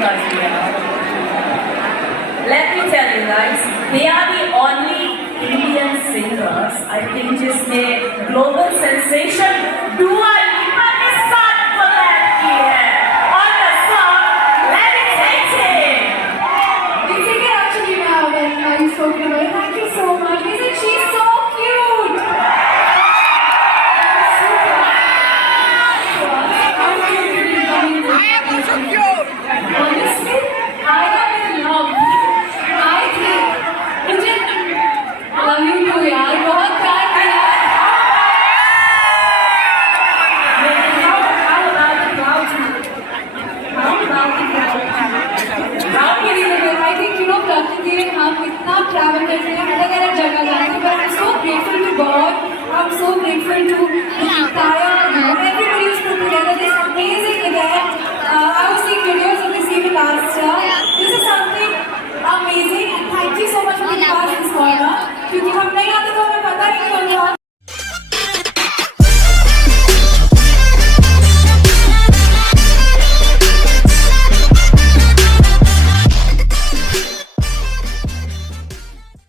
guys here. Let me tell you guys, they are the only Indian singers I think जिसने global sensation Dua Lipa के साथ collab की है on the song Levitating. We take it actually now when you spoke about it. Thank you so much. Isn't she so cute? Honestly, I am in love. I think मुझे love you too यार बहुत प्यार किया. How about the crowd? How about the crowd? I think you know practically हम इतना travel करते हैं अलग अलग जगह जाते हैं but I'm so grateful to God. I'm so grateful to the entire group. Everybody who's put together this amazing event. I was seeing videos of this even last year. This is something amazing and thank you so much for being part of this corner. क्योंकि हम नहीं आते तो